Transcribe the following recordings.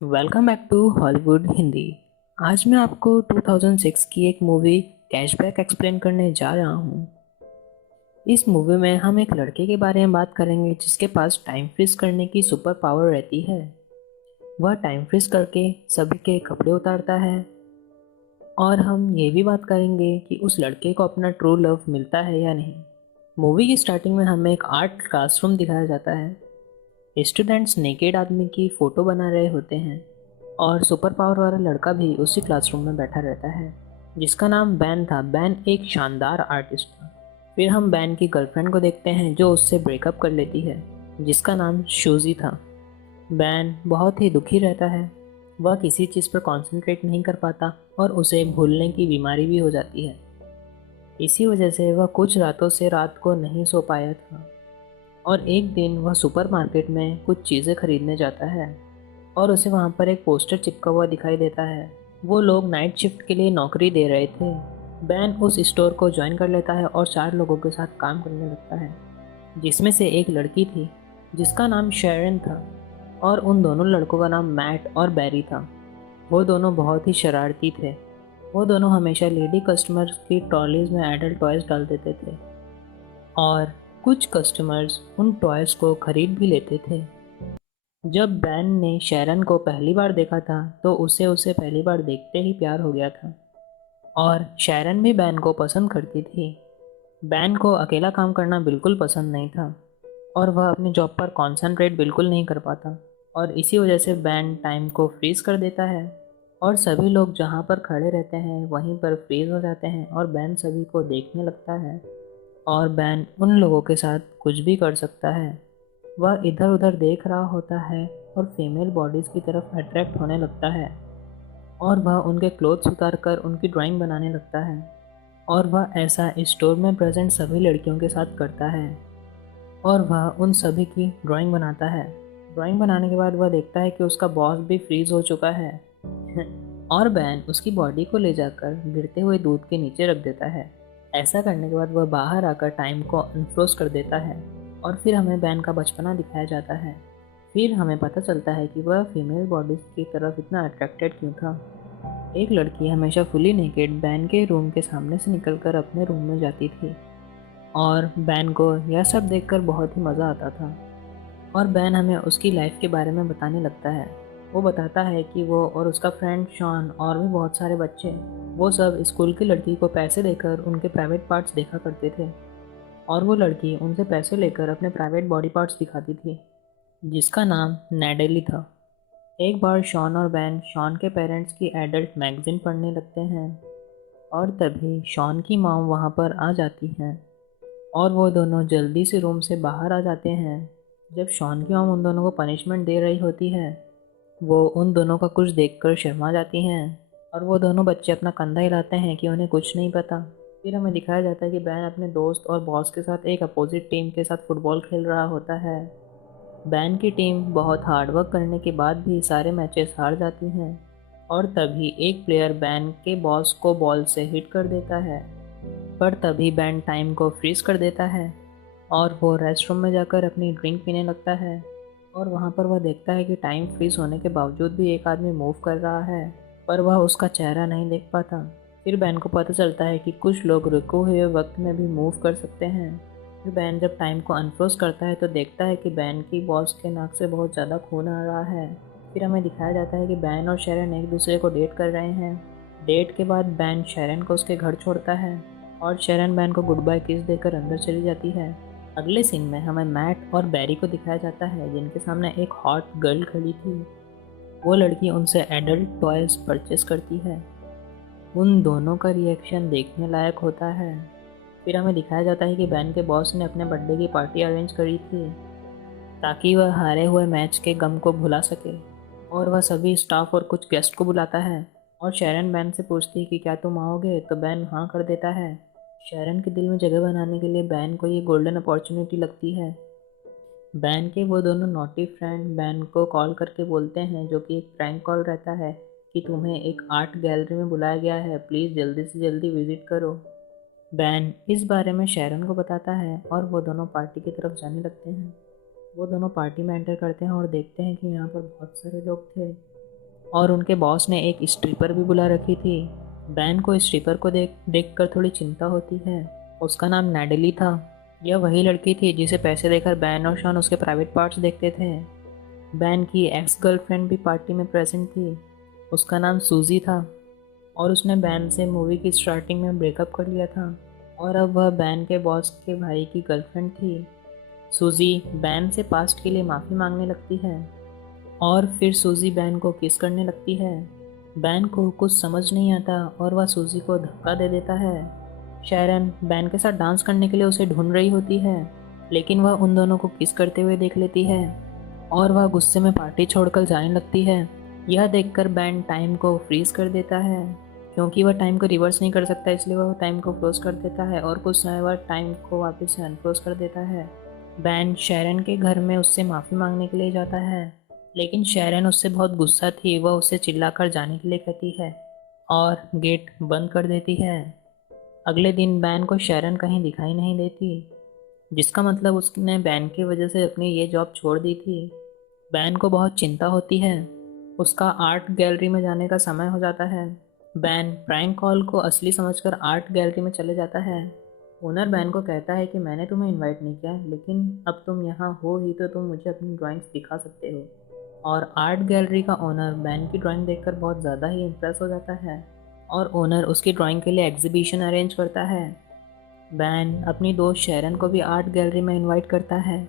Welcome back to Hollywood Hindi. आज मैं आपको 2006 की एक मूवी कैशबैक एक्सप्लेन करने जा रहा हूँ। इस मूवी में हम एक लड़के के बारे में बात करेंगे जिसके पास टाइम फ्रीज करने की सुपर पावर रहती है। वह टाइम फ्रीज करके सभी के कपड़े उतारता है। और हम ये भी बात करेंगे कि उस लड़के को अपना ट्रू लव मिलता है या नहीं। मूवी की स्टार्टिंग में हमें एक आर्ट क्लासरूम दिखाया जाता है। स्टूडेंट्स नेकेड आदमी की फ़ोटो बना रहे होते हैं और सुपर पावर वाला लड़का भी उसी क्लासरूम में बैठा रहता है जिसका नाम बैन था। बैन एक शानदार आर्टिस्ट था। फिर हम बैन की गर्लफ्रेंड को देखते हैं जो उससे ब्रेकअप कर लेती है जिसका नाम शूजी था। बैन बहुत ही दुखी रहता है। वह किसी चीज़ पर कंसंट्रेट नहीं कर पाता और उसे भूलने की बीमारी भी हो जाती है। इसी वजह से वह कुछ रातों से रात को नहीं सो पाया था। और एक दिन वह सुपरमार्केट में कुछ चीज़ें खरीदने जाता है और उसे वहाँ पर एक पोस्टर चिपका हुआ दिखाई देता है। वो लोग नाइट शिफ्ट के लिए नौकरी दे रहे थे। बैन उस स्टोर को ज्वाइन कर लेता है और 4 लोगों के साथ काम करने लगता है जिसमें से एक लड़की थी जिसका नाम शेरन था और उन दोनों लड़कों का नाम मैट और बैरी था। वो दोनों बहुत ही शरारती थे। वो दोनों हमेशा लेडी कस्टमर्स की ट्रॉलीज में एडल्ट टॉयज डाल देते थे और कुछ कस्टमर्स उन टॉयज को खरीद भी लेते थे। जब बैन ने शैरन को पहली बार देखा था तो उसे पहली बार देखते ही प्यार हो गया था और शैरन भी बैन को पसंद करती थी। बैन को अकेला काम करना बिल्कुल पसंद नहीं था और वह अपनी जॉब पर कंसंट्रेट बिल्कुल नहीं कर पाता और इसी वजह से बैन टाइम को फ्रीज कर देता है और सभी लोग जहाँ पर खड़े रहते हैं वहीं पर फ्रीज हो जाते हैं और बैन सभी को देखने लगता है और बैन उन लोगों के साथ कुछ भी कर सकता है। वह इधर उधर देख रहा होता है और फीमेल बॉडीज़ की तरफ अट्रैक्ट होने लगता है और वह उनके क्लोथ्स उतार कर उनकी ड्राइंग बनाने लगता है और वह ऐसा स्टोर में प्रेजेंट सभी लड़कियों के साथ करता है और वह उन सभी की ड्राइंग बनाता है। ड्राइंग बनाने के बाद वह देखता है कि उसका बॉस भी फ्रीज हो चुका है और बैन उसकी बॉडी को ले जाकर गिरते हुए दूध के नीचे रख देता है। ऐसा करने के बाद वह बाहर आकर टाइम को अनफ्रोज कर देता है और फिर हमें बैन का बचपना दिखाया जाता है। फिर हमें पता चलता है कि वह फीमेल बॉडीज की तरफ इतना अट्रैक्टेड क्यों था। एक लड़की हमेशा फुली नेकेड बैन के रूम के सामने से निकलकर अपने रूम में जाती थी और बैन को यह सब देखकर बहुत ही मज़ा आता था और बैन हमें उसकी लाइफ के बारे में बताने लगता है। वो बताता है कि वो और उसका फ्रेंड शॉन और भी बहुत सारे बच्चे वो सब स्कूल की लड़की को पैसे देकर उनके प्राइवेट पार्ट्स देखा करते थे और वो लड़की उनसे पैसे लेकर अपने प्राइवेट बॉडी पार्ट्स दिखाती थी जिसका नाम नैडेली था। एक बार शॉन और बैन शॉन के पेरेंट्स की एडल्ट मैगजीन पढ़ने लगते हैं और तभी शॉन की मॉम वहाँ पर आ जाती हैं और वो दोनों जल्दी से रूम से बाहर आ जाते हैं। जब शॉन की मॉम उन दोनों को पनिशमेंट दे रही होती है वो उन दोनों का कुछ देखकर शर्मा जाती हैं और वो दोनों बच्चे अपना कंधा हिलाते हैं कि उन्हें कुछ नहीं पता। फिर हमें दिखाया जाता है कि बैन अपने दोस्त और बॉस के साथ एक अपोजिट टीम के साथ फुटबॉल खेल रहा होता है। बैन की टीम बहुत हार्डवर्क करने के बाद भी सारे मैचेस हार जाती हैं और तभी एक प्लेयर बैन के बॉस को बॉल से हिट कर देता है। पर तभी बैन टाइम को फ्रीज कर देता है और वो रेस्टरूम में जाकर अपनी ड्रिंक पीने लगता है और वहाँ पर वह देखता है कि टाइम फ्रीज होने के बावजूद भी एक आदमी मूव कर रहा है पर वह उसका चेहरा नहीं देख पाता। फिर बैन को पता चलता है कि कुछ लोग रुके हुए वक्त में भी मूव कर सकते हैं। फिर बैन जब टाइम को अनफ्रोज करता है तो देखता है कि बैन की बॉस के नाक से बहुत ज़्यादा खून आ रहा है। फिर हमें दिखाया जाता है कि बैन और शेरन एक दूसरे को डेट कर रहे हैं। डेट के बाद बैन शेरन को उसके घर छोड़ता है और शेरन बैन को गुड बाय किस देकर अंदर चली जाती है। अगले सीन में हमें मैट और बैरी को दिखाया जाता है जिनके सामने एक हॉट गर्ल खड़ी थी। वो लड़की उनसे एडल्ट टॉयज परचेस करती है। उन दोनों का रिएक्शन देखने लायक होता है। फिर हमें दिखाया जाता है कि बैन के बॉस ने अपने बर्थडे की पार्टी अरेंज करी थी ताकि वह हारे हुए मैच के गम को भुला सके और वह सभी स्टाफ और कुछ गेस्ट को बुलाता है और शैरन बैन से पूछती है कि क्या तुम आओगे तो बैन हाँ कर देता है। शैरन के दिल में जगह बनाने के लिए बैन को ये गोल्डन अपॉर्चुनिटी लगती है। बैन के वो दोनों नॉटी फ्रेंड बैन को कॉल करके बोलते हैं जो कि एक प्रैंक कॉल रहता है कि तुम्हें एक आर्ट गैलरी में बुलाया गया है, प्लीज़ जल्दी से जल्दी विजिट करो। बैन इस बारे में शैरन को बताता है और वो दोनों पार्टी की तरफ जाने लगते हैं। वो दोनों पार्टी में एंटर करते हैं और देखते हैं कि यहाँ पर बहुत सारे लोग थे और उनके बॉस ने एक स्ट्रिपर भी बुला रखी थी। बैन को स्ट्रिपर को देखकर थोड़ी चिंता होती है। उसका नाम नैडली था। यह वही लड़की थी जिसे पैसे देकर बैन और शॉन उसके प्राइवेट पार्ट्स देखते थे। बैन की एक्स गर्लफ्रेंड भी पार्टी में प्रेजेंट थी। उसका नाम सूजी था और उसने बैन से मूवी की स्टार्टिंग में ब्रेकअप कर लिया था और अब वह बैन के बॉस के भाई की गर्लफ्रेंड थी। सूजी बैन से पास्ट के लिए माफ़ी मांगने लगती है और फिर सूजी बैन को किस करने लगती है। बैन को कुछ समझ नहीं आता और वह सूजी को धक्का दे देता है। शैरन बैन के साथ डांस करने के लिए उसे ढूंढ रही होती है, लेकिन वह उन दोनों को किस करते हुए देख लेती है और वह गुस्से में पार्टी छोड़कर जाने लगती है। यह देखकर बैन टाइम को फ्रीज कर देता है, क्योंकि वह टाइम को रिवर्स नहीं कर सकता, इसलिए वह टाइम को फ्रोज कर देता है और कुछ समय बाद टाइम को वापस से अनफ्रोज कर देता है। बैन शैरन के घर में उससे माफ़ी मांगने के लिए जाता है, लेकिन शैरन उससे बहुत गुस्सा थी। वह उससे चिल्लाकर जाने के लिए कहती है और गेट बंद कर देती है। अगले दिन बैन को शैरन कहीं दिखाई नहीं देती, जिसका मतलब उसने बैन की वजह से अपनी ये जॉब छोड़ दी थी। बैन को बहुत चिंता होती है। उसका आर्ट गैलरी में जाने का समय हो जाता है। बैन प्रैंक कॉल को असली समझकर आर्ट गैलरी में चले जाता है। ओनर बैन को कहता है कि मैंने तुम्हें इनवाइट नहीं किया, लेकिन अब तुम यहाँ हो ही तो तुम मुझे अपनी ड्राइंग्स दिखा सकते हो। और आर्ट गैलरी का ओनर बैन की ड्राइंग देखकर बहुत ज़्यादा ही इम्प्रेस हो जाता है और ओनर उसकी ड्राइंग के लिए एग्जीबिशन अरेंज करता है। बैन अपनी दोस्त शैरन को भी आर्ट गैलरी में इनवाइट करता है।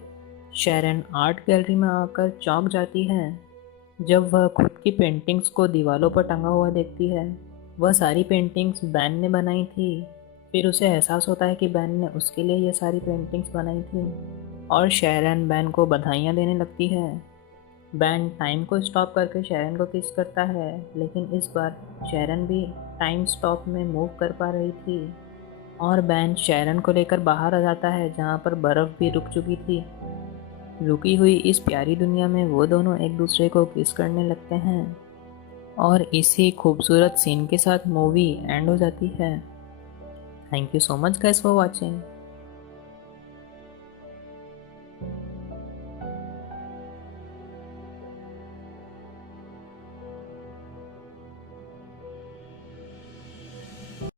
शैरन आर्ट गैलरी में आकर चौंक जाती है जब वह खुद की पेंटिंग्स को दीवारों पर टंगा हुआ देखती है। वह सारी पेंटिंग्स बैन ने बनाई थी। फिर उसे एहसास होता है कि बैन ने उसके लिए ये सारी पेंटिंग्स बनाई थी और शैरन बैन को बधाइयाँ देने लगती है। बैन टाइम को स्टॉप करके शैरन को किस करता है, लेकिन इस बार शैरन भी टाइम स्टॉप में मूव कर पा रही थी और बैन शैरन को लेकर बाहर आ जाता है, जहाँ पर बर्फ़ भी रुक चुकी थी। रुकी हुई इस प्यारी दुनिया में वो दोनों एक दूसरे को किस करने लगते हैं और इसी खूबसूरत सीन के साथ मूवी एंड हो जाती है। Thank you so much guys for watching.